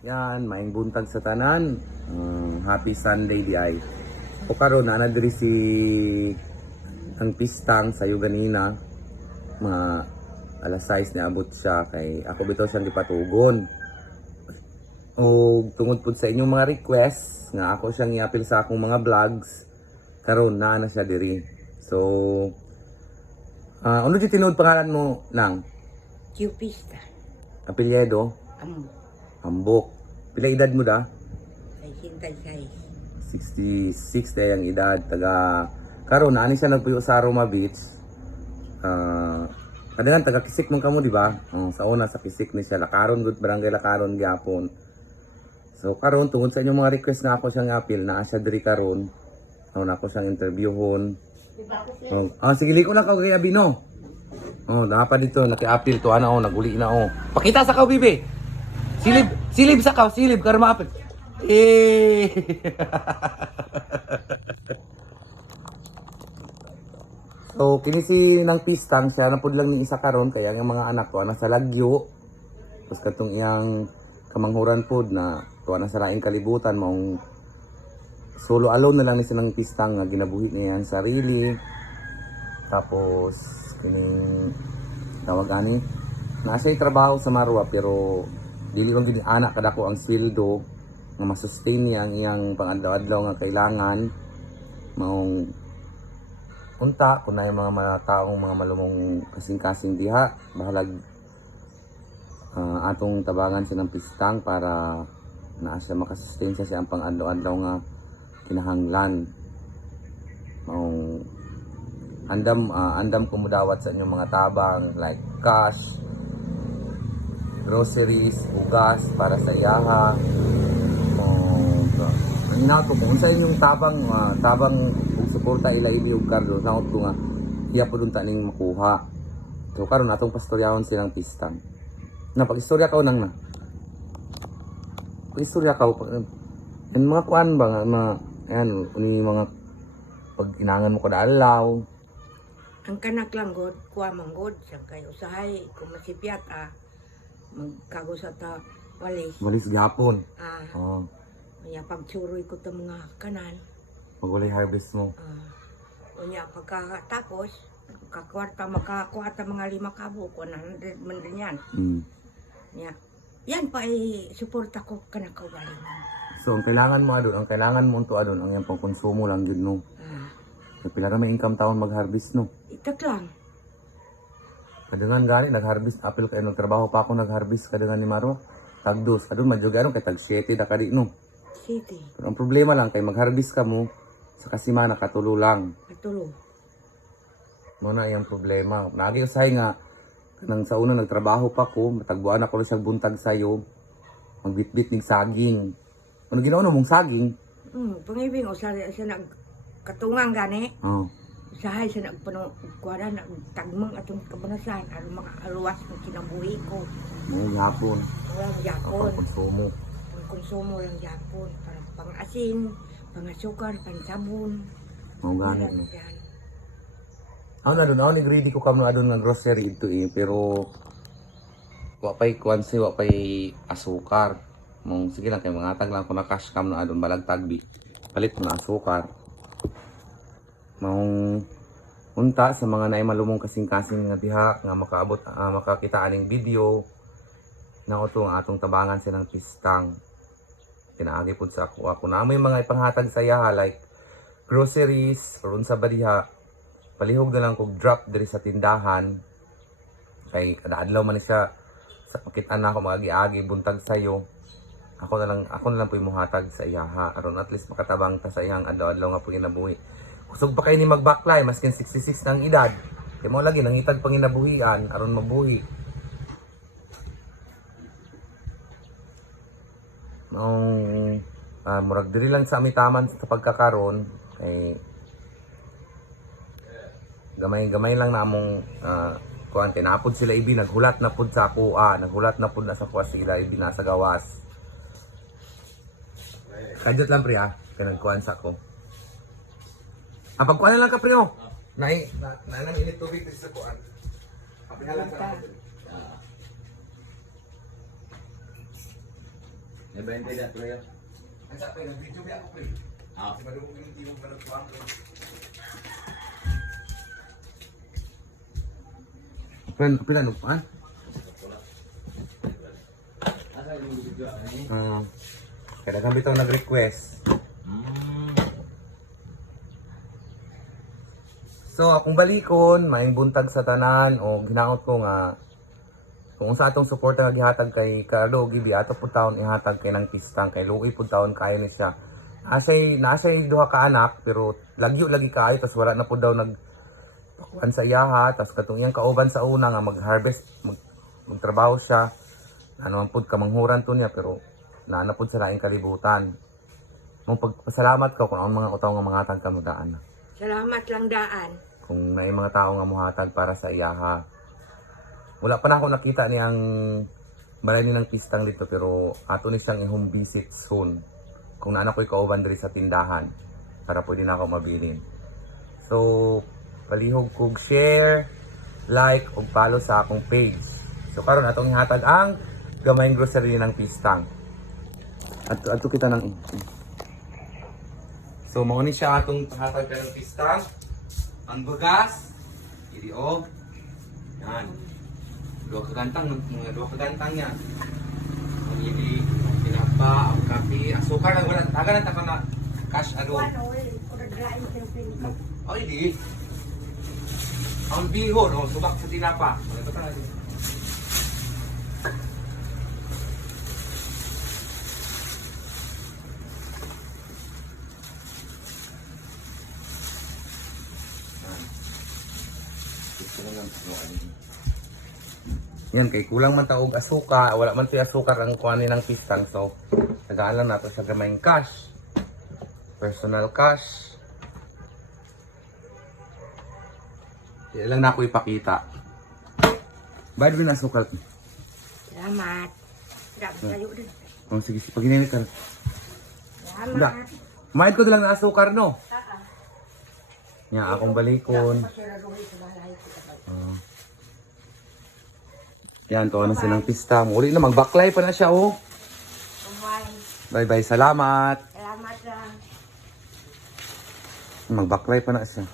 Yan, maing buntag sa tanan. Happy Sunday di ay. O karon na diri si ang pistang sayo ganina. Alas 6 na abot siya kay ako bitaw siyang gipatugon. O tungod pud sa inyong mga request nga ako siyang i-appeal sa akong mga vlogs karon na siya diri. So ano di tinuod pangalan mo nang? Cupista. Apelyido? Amo. Ambok. Pila edad mo da? Ay hintay 66 na yung edad. Taga karon na ani siya nagpuyo sa Aroma Beach. Kadangan taga Kisik man kamo di ba? Sa una sa Kisik ni siya Lakaron good barangay Lakaron gyapon. So karon tungod sa inyong mga request nga ako siyang appeal na siya diri karon. Na ako siyang interviewon. Sige liko na ka kay Abino. Dapat dito naki-appeal to ana naguli na Pakita sa kaw bibi. Silib sa kaw, silib karon ma-appeal. So kini si nang pistang siya na pud lang ni isa karon kaya ang mga anak ko nasa Lagyo. Tapos katong iyang kamanghuran pud na tuwa na sa laing kalibutan maong solo alone na lang ni silang pistang nga ginabuhi niya ang sarili. Tapos kining tawag ani nasa trabaho sa Marwa pero dili lang gid anak kadako ang sildo nga ma-sustain niya ang iyang pang-adlaw-adlaw nga kailangan maong unta kun na mga taong mga malumong kasing-kasing diha bahalag atong tabangan sa ng pistang para naa siya makasustain siya ang pang-adlaw-adlaw nga kinahanglan maong andam ko mudawat sa inyong mga tabang like cash, groceries, ugas para sa iyaha. Nato kung sa inyong tabang kung suporta ilaili og kardo naot ko nga iya pud unta ning makuha. So karon atong pastoryahon silang pistang. Na pag-istorya ka nang na. Pag-istorya ka en mga kuan ba nga ayan uni mga pag inangan mo kada adlaw. Ang kanak lang god, kuha manggod siya kayo usahay kung masipyat magkagusat ta walis. Walis gihapon. Unya pagsuroy ko ta mga kanan. Pag walay harvest mo. Unya pagkatapos kakwarta makakuha ta mga 5 kabo ko 100 man din yan. Nya yan pa suporta ko kanang kaugaling. So ang kailangan mo adon, ang kailangan mo unto adon ang iyang pangkonsumo lang jud no. Pila ra may income taon mag-harvest no. Itak lang. Kadangan gani nag-harvest apil kay nagtrabaho pa ako nag-harvest kadangan ni Maro. Tag 2 kadun madjugano kay tag 7 da kadi no. City. Pero ang problema lang kay mag-harvest ka mo sa kasimana katulo lang. Katulo. Mo na iyang problema. Lagi usahay nga kanang sa una nagtrabaho pa ko, matagbuan ako siyang buntag sayo. Magbitbit ning saging. Ano ginawa mong saging? Pangibing usa nag katungang gani. Usahay sa nagpuno kuwara nagtagmang atong kabanasan aron makaaluwas ng kinabuhi ko. Yapon. Walang yapon. Konsumo. Konsumo lang yapon para pang-asin, pang-asukar, pang-sabon. Gani no. Ako na doon, nag-ready ko kamo adon ng grocery ito pero wapay kwansi, wapay asukar. Sige lang kay mga tag lang ko na cash cam na adon balag tagbi. Palit mo na asukar. Maong unta sa mga naay malumong kasing-kasing nga diha nga makaabot makakita aning video na utong atong tabangan silang pistang. Pinaagi pud sa ako na may mga ipanghatag sa iya like groceries ron sa badiha. Palihog na lang kog drop diri sa tindahan. Kay kada adlaw man siya sa pakitaan na ako magagi-agi buntag sayo. Ako na lang po imuhatag sa iya aron at least makatabang ta sa iyang adlaw-adlaw nga paginabuhi. Kusog pa kayo ni mag-backline, maskin 66 ng edad. Kaya mo lagi, nangitag panginabuhian, aron mabuhi. Murag diri lang sa amitaman sa pagkakaroon, ay gamay-gamay lang na among kuan tinapod sila ibi, naghulat na pud sa ako, naghulat na pud na sa kuha sila ibi nasa gawas. Kadot lang pre kaya nagkuhan sa ko. Pagkuhan na lang ka pre nang init tubig sa kuhan. Kapinalan ka. May 20 dat ko yun. Ang sa pa, nag-video ba ako pre? Ah. Kasi madugong yung timong malagpuan pre. Friend, pinanugpaan? Asa yung video ani? Kaya nagamit ako nag-request. So, akong balikon, maing buntag sa tanan, o ginaot ko nga, kung sa atong suporta nga gihatag kay Carlo Gibi, ato po taon ihatag kay ng pistang, kay Louie po taon kayo ni siya. Nasa'y duha ka anak, pero lagyo lagi kayo, tas wala na po daw nagpakuan sa iyaha, tas katong iyang kauban sa una nga mag-harvest, magtrabaho siya, ano man po kamanghuran to niya, pero naanapod sa laing kalibutan. Mong pagpasalamat ka kung ang mga utaw nga mga hatag ka magaan na. Salamat lang daan. Kung may mga tao nga muhatag para sa iyaha. Wala pa na ako nakita niyang balay ni ng pistang dito pero ato ni siyang i-home visit soon. Kung naana ko'y kauban diri sa tindahan para pwede na ako mabilin. So, palihog kog share, like, ug follow sa akong page. So, karon atong ihatag ang gamayng grocery ng pistang. Ato kita ng So, mauni siya atong hatag ka ng pistang. Ang bagas, idiog. Yan. Dua kagantang yan. Ang ili, pinapa, ang kape, asukar lang wala. Taga lang taka na cash ano. Oh, hindi. Ang bihon, oh, subak sa tinapa. Ito ka natin. Yan, kay kulang man taog asuka, wala man tayo asukar ang kuhanin ng pistang. So, tagaan lang nato sa gamayng cash. Personal cash. Yan lang na ako ipakita. Bayad mo na asukal. Salamat. Salamat kayo din. Oh, sige, pag hininit ka. Salamat. Mayad ko na lang na asukar, no? Yan, akong balikon. Yan, to na silang pista. Muli na, magbaklay pa na siya, oh. Bye. Bye-bye, salamat. Salamat lang. Magbaklay pa na siya.